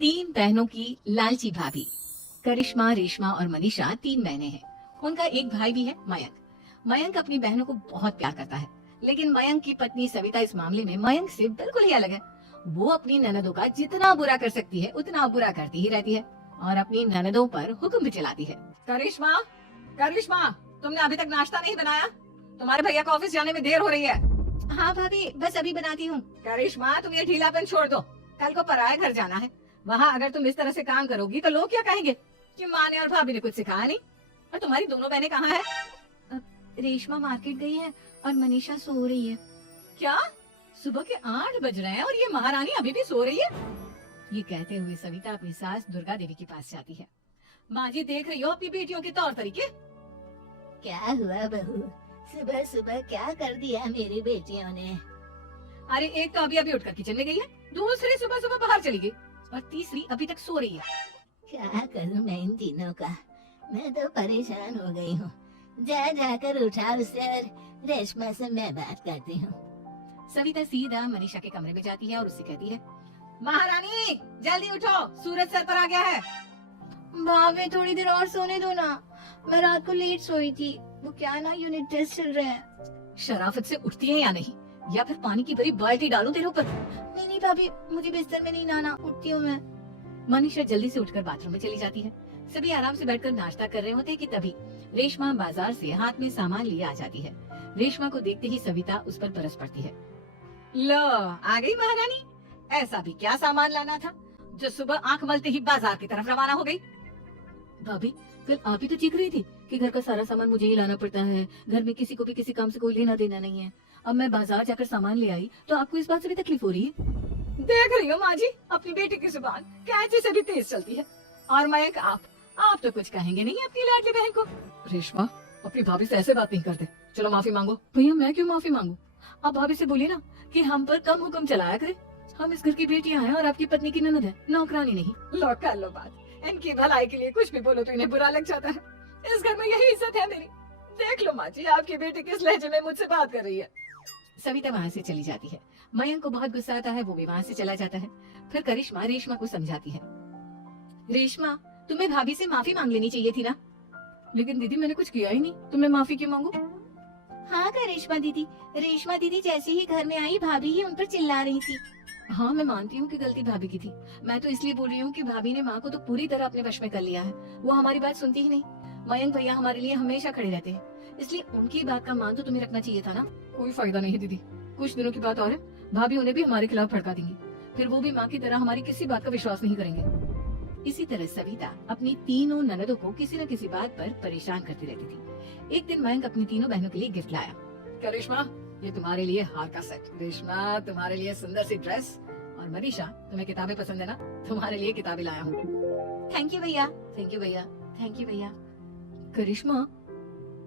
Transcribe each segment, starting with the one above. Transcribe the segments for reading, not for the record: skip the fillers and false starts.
तीन बहनों की लालची भाभी। करिश्मा, रेशमा और मनीषा तीन बहनें हैं। उनका एक भाई भी है, मयंक। मयंक अपनी बहनों को बहुत प्यार करता है, लेकिन मयंक की पत्नी सविता इस मामले में मयंक से बिल्कुल ही अलग है। वो अपनी ननदों का जितना बुरा कर सकती है उतना बुरा करती ही रहती है और अपनी ननदों पर हुक्म भी चलाती है। करिश्मा, करिश्मा, तुमने अभी तक नाश्ता नहीं बनाया? तुम्हारे भैया को ऑफिस जाने में देर हो रही है। हाँ भाभी, बस अभी बनाती हूँ। करिश्मा, तुम ये ढीलापन छोड़ दो। कल को पराये घर जाना है। वहाँ अगर तुम इस तरह से काम करोगी तो लोग क्या कहेंगे कि माँ ने और भाभी ने कुछ सिखाया नहीं। और तुम्हारी दोनों बहनें कहाँ है? रेशमा मार्केट गई है और मनीषा सो रही है। क्या? सुबह के 8 बज रहे हैं और ये महारानी अभी भी सो रही है? ये कहते हुए सविता अपनी सास दुर्गा देवी के पास जाती है। माँ जी, देख रही हो अपनी बेटियों के तौर तरीके? क्या हुआ बहू, सुबह सुबह क्या कर दिया मेरी बेटियों ने? अरे एक तो अभी अभी उठकर किचन में गई है, दूसरी सुबह सुबह बाहर चली गई और तीसरी अभी तक सो रही है। क्या करूं मैं इन तीनों का? मैं तो परेशान हो गई हूँ। जा जाकर उठा उसे और रेशमा से मैं बात करती हूँ। सविता सीधा मनीषा के कमरे में जाती है और उससे कहती है, महारानी जल्दी उठो, सूरज सर पर आ गया है। भाभी थोड़ी देर और सोने दो ना, मैं रात को लेट सोई थी। वो क्या ना, यूनिट टेस्ट चल रहे हैं। शराफत से उठती है या नहीं, या फिर पानी की भरी बाल्टी डालूं तेरे ऊपर? नहीं नहीं भाभी, मुझे बिस्तर में नहीं नहाना, उठती हूँ मैं। मनीषा जल्दी से उठकर बाथरूम में चली जाती है। सभी आराम से बैठकर नाश्ता कर रहे होते हैं कि तभी रेशमा बाजार से हाथ में सामान लिए आ जाती है। रेशमा को देखते ही सविता उस पर बरस पड़ती है। लो, आ गई महारानी। ऐसा भी क्या सामान लाना था जो सुबह आंख मलते ही बाजार की तरफ रवाना हो गई? भाभी, कल आप ही तो चीख रही थी कि घर का सारा सामान मुझे ही लाना पड़ता है, घर में किसी को भी किसी काम से कोई लेना देना नहीं है। अब मैं बाजार जाकर सामान ले आई तो आपको इस बात से भी तकलीफ हो रही है? देख रही हो माँ जी, अपनी बेटी की जुबान कैंची से भी तेज चलती है। और मयंक, आप तो कुछ कहेंगे नहीं अपनी लाडली बहन को? रेशमा, अपनी भाभी से ऐसे बात नहीं करते। चलो माफी मांगो। भैया, मैं क्यों माफी मांगू? आप भाभी से बोलिए ना कि हम पर कम हुक्म चलाया करे। हम इस घर की बेटियां हैं और आपकी पत्नी की ननद है, नौकरानी नहीं। लो कर लो बात। इनकी भलाई के लिए कुछ भी बोलो तो इन्हें बुरा लग जाता है। इस घर में यही इज्जत है मेरी। देख लो माँ जी, आपकी बेटी किस लहजे में मुझसे बात कर रही है। सविता वहाँ से चली जाती है। मयंक को बहुत गुस्सा आता है, वो भी वहाँ से चला जाता है। फिर करिश्मा रेशमा को समझाती है, रेशमा, तुम्हें भाभी से माफी मांग लेनी चाहिए थी ना। लेकिन दीदी, मैंने कुछ किया ही नहीं, तो मैं माफी क्यों मांगू? हाँ करिश्मा दीदी, रेशमा दीदी जैसे ही घर में आई भाभी ही उन पर चिल्ला रही थी। हाँ, मैं मानती हूँ कि गलती भाभी की थी। मैं तो इसलिए बोल रही हूँ कि भाभी ने माँ को तो पूरी तरह अपने वश में कर लिया है। वो हमारी बात सुनती ही नहीं। मयंक भैया हमारे लिए हमेशा खड़े रहते हैं, इसलिए उनकी बात का मान तो तुम्हें रखना चाहिए था ना। कोई फायदा नहीं दीदी, कुछ दिनों की बात और है, भाभी उन्हें भी हमारे खिलाफ भड़का देंगी। फिर वो भी माँ की तरह हमारी किसी बात का विश्वास नहीं करेंगे। इसी तरह सविता अपनी तीनों ननदों को किसी न किसी बात पर परेशान करती रहती थी। एक दिन मयंक अपनी तीनों बहनों के लिए गिफ्ट लाया। करिश्मा, ये तुम्हारे लिए हार का सेट। रेशमा, तुम्हारे लिए सुंदर सी ड्रेस। और मनीषा, तुम्हें किताबें पसंद है ना, तुम्हारे लिए किताबें लाया हूँ। थैंक यू भैया। थैंक यू भैया, थैंक यू भैया। करिश्मा,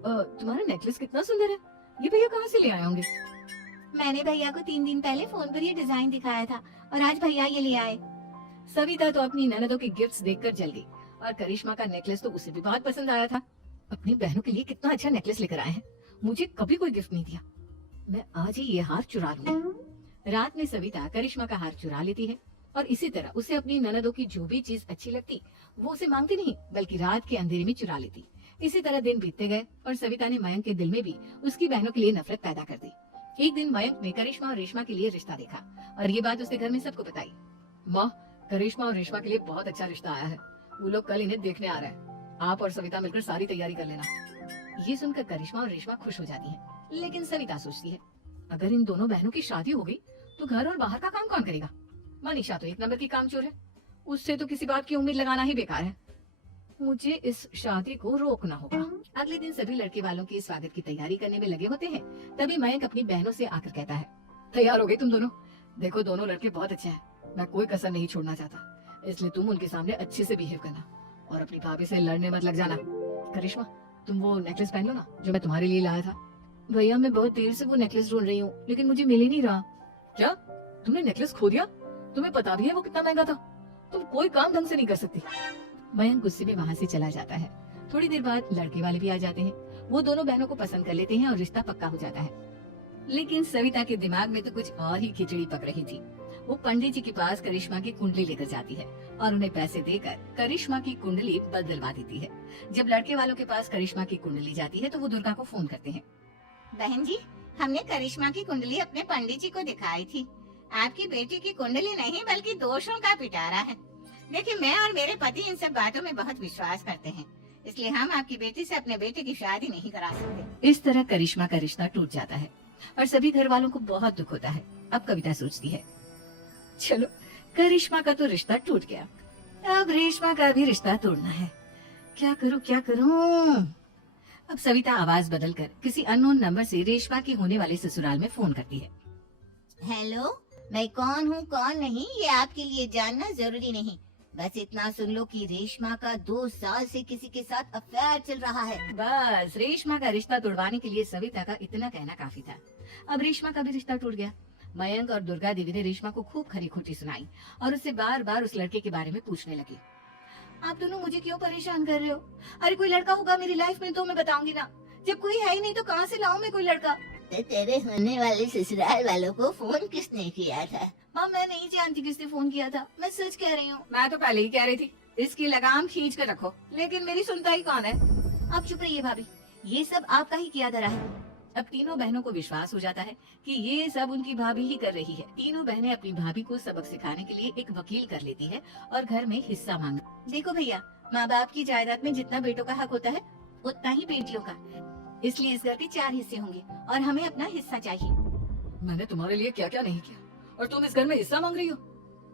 तुम्हारा नेकलेस कितना सुंदर है, ये भैया कहाँ से ले आए होंगे? मैंने भैया को 3 दिन पहले फोन पर ये डिजाइन दिखाया था और आज भैया ये ले आए। सविता तो अपनी ननदों के गिफ्ट्स देखकर जल गई और करिश्मा का नेकलेस तो उसे भी बहुत पसंद आया था। अपनी बहनों के लिए कितना अच्छा नेकलेस लेकर आए हैं, मुझे कभी कोई गिफ्ट नहीं दिया। मैं आज ही ये हार चुरा लूंगी। रात में सविता करिश्मा का हार चुरा लेती है और इसी तरह उसे अपनी ननदों की जो भी चीज अच्छी लगती वो उसे मांगती नहीं, बल्कि रात के अंधेरे में चुरा लेती। इसी तरह दिन बीतते गए और सविता ने मयंक के दिल में भी उसकी बहनों के लिए नफरत पैदा कर दी। एक दिन मयंक ने करिश्मा और रेशमा के लिए रिश्ता देखा और ये बात उसने घर में सबको बताई। माँ, करिश्मा और रेशमा के लिए बहुत अच्छा रिश्ता आया है। वो लोग कल इन्हें देखने आ रहे हैं। आप और सविता मिलकर सारी तैयारी कर लेना। ये सुनकर करिश्मा और रेशमा खुश हो जाती हैं, लेकिन सविता सोचती है, अगर इन दोनों बहनों की शादी हो गई तो घर और बाहर का काम कौन करेगा? मनीषा तो एक नंबर की कामचोर है, उससे तो किसी बात की उम्मीद लगाना ही बेकार है। मुझे इस शादी को रोकना होगा। अगले दिन सभी लड़के वालों की स्वागत की तैयारी करने में लगे होते हैं। तभी मयंक अपनी बहनों से आकर कहता है, तैयार हो गई तुम दोनों? देखो, दोनों लड़के बहुत अच्छे हैं, मैं कोई कसर नहीं छोड़ना चाहता, इसलिए तुम उनके सामने अच्छे से बिहेव करना और अपनी भाभी से लड़ने मत लग जाना। करिश्मा, तुम वो नेकलेस पहन लो ना जो मैं तुम्हारे लिए लाया था। भैया, मैं बहुत देर से वो नेकलेस ढूंढ रही हूँ, लेकिन मुझे मिल ही नहीं रहा। क्या तुमने नेकलेस खो दिया? तुम्हें पता भी है वो कितना महंगा था? तुम कोई काम ढंग से नहीं कर सकती। मयंक गुस्से में वहाँ से चला जाता है। थोड़ी देर बाद लड़के वाले भी आ जाते हैं। वो दोनों बहनों को पसंद कर लेते हैं और रिश्ता पक्का हो जाता है। लेकिन सविता के दिमाग में तो कुछ और ही खिचड़ी पक रही थी। वो पंडित जी के पास करिश्मा की कुंडली लेकर जाती है और उन्हें पैसे देकर करिश्मा की कुंडली बदलवा देती है। जब लड़के वालों के पास करिश्मा की कुंडली जाती है तो वो दुर्गा को फोन करते हैं। बहन जी, हमने करिश्मा की कुंडली अपने पंडित जी को दिखाई थी। आपकी बेटी की कुंडली नहीं बल्कि दोषों का पिटारा है। देखिए, मैं और मेरे पति इन सब बातों में बहुत विश्वास करते हैं, इसलिए हम आपकी बेटी से अपने बेटे की शादी नहीं करा सकते। इस तरह करिश्मा का रिश्ता टूट जाता है और सभी घर वालों को बहुत दुख होता है। अब कविता सोचती है, चलो करिश्मा का तो रिश्ता टूट गया, अब रेशमा का भी रिश्ता तोड़ना है। क्या करूं क्या करूं? अब सविता आवाज बदलकर किसी अननोन नंबर से रेशमा के होने वाले ससुराल में फोन करती है। हेलो, मैं कौन हूँ कौन नहीं ये आपके लिए जानना जरूरी नहीं। बस इतना सुन लो कि रेशमा का 2 साल से किसी के साथ अफेयर चल रहा है। बस रेशमा का रिश्ता तोड़वाने के लिए सविता का इतना कहना काफी था। अब रेशमा का भी रिश्ता टूट गया। मयंक और दुर्गा देवी ने रेशमा को खूब खरी खोटी सुनाई और उससे बार बार उस लड़के के बारे में पूछने लगी। आप दोनों मुझे क्यों परेशान कर रहे हो? अरे कोई लड़का होगा मेरी लाइफ में तो मैं बताऊंगी ना। जब कोई है ही नहीं तो कहाँ से लाऊं मैं कोई लड़का? तो तेरे होने वाले ससुराल वालों को फोन किसने किया था? माँ, मैं नहीं जानती किसने फोन किया था, मैं सच कह रही हूँ। मैं तो पहले ही कह रही थी इसकी लगाम खींच कर रखो, लेकिन मेरी सुनता ही कौन है। आप चुप रहिए भाभी, ये सब आपका ही किया धरा है। अब तीनों बहनों को विश्वास हो जाता है कि ये सब उनकी भाभी ही कर रही है। तीनों बहनें अपनी भाभी को सबक सिखाने के लिए एक वकील कर लेती है और घर में हिस्सा मांग। देखो भैया, माँ बाप की जायदाद में जितना बेटों का हक होता है उतना ही बेटियों का, इसलिए इस घर के 4 हिस्से होंगे और हमें अपना हिस्सा चाहिए। मैंने तुम्हारे लिए क्या क्या नहीं किया और तुम इस घर में हिस्सा मांग रही हो?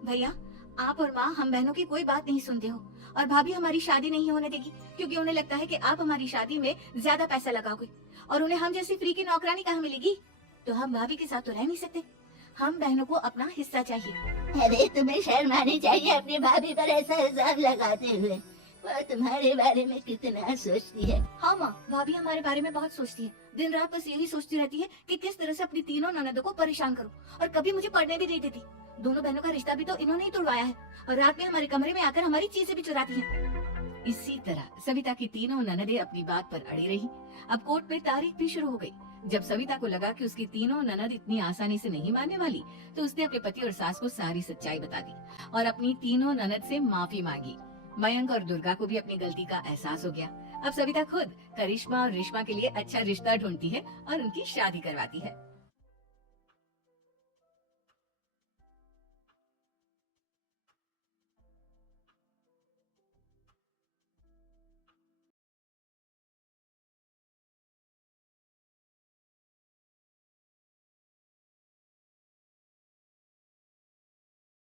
भैया, आप और माँ हम बहनों की कोई बात नहीं सुनते हो और भाभी हमारी शादी नहीं होने देगी क्योंकि उन्हें लगता है कि आप हमारी शादी में ज्यादा पैसा लगाओगे और उन्हें हम जैसी फ्री की नौकरानी कहाँ मिलेगी। तो हम भाभी के साथ तो रह नहीं सकते, हम बहनों को अपना हिस्सा चाहिए। अरे तुम्हें शर्म आनी चाहिए अपनी भाभी पर ऐसा इल्जाम लगाते हुए। वो तुम्हारे बारे में कितना सोचती है। हाँ माँ, भाभी हमारे बारे में बहुत सोचती है। दिन रात बस यही सोचती रहती है कि किस तरह से अपनी तीनों ननदों को परेशान करूं और कभी मुझे पढ़ने भी नहीं देती। दोनों बहनों का रिश्ता भी तो इन्होंने ही तोड़वाया है और रात में हमारे कमरे में आकर हमारी चीजें भी चुराती हैं। इसी तरह सविता की तीनों ननदें अपनी बात पर अड़ी रही। अब कोर्ट में तारीख भी शुरू हो गई। जब सविता को लगा कि उसकी तीनों ननद इतनी आसानी से नहीं मानने वाली, तो उसने अपने पति और सास को सारी सच्चाई बता दी और अपनी तीनों ननद से माफी मांगी। मयंक और दुर्गा को भी अपनी गलती का एहसास हो गया। अब सविता खुद करिश्मा और रेशमा के लिए अच्छा रिश्ता ढूंढती है और उनकी शादी करवाती है।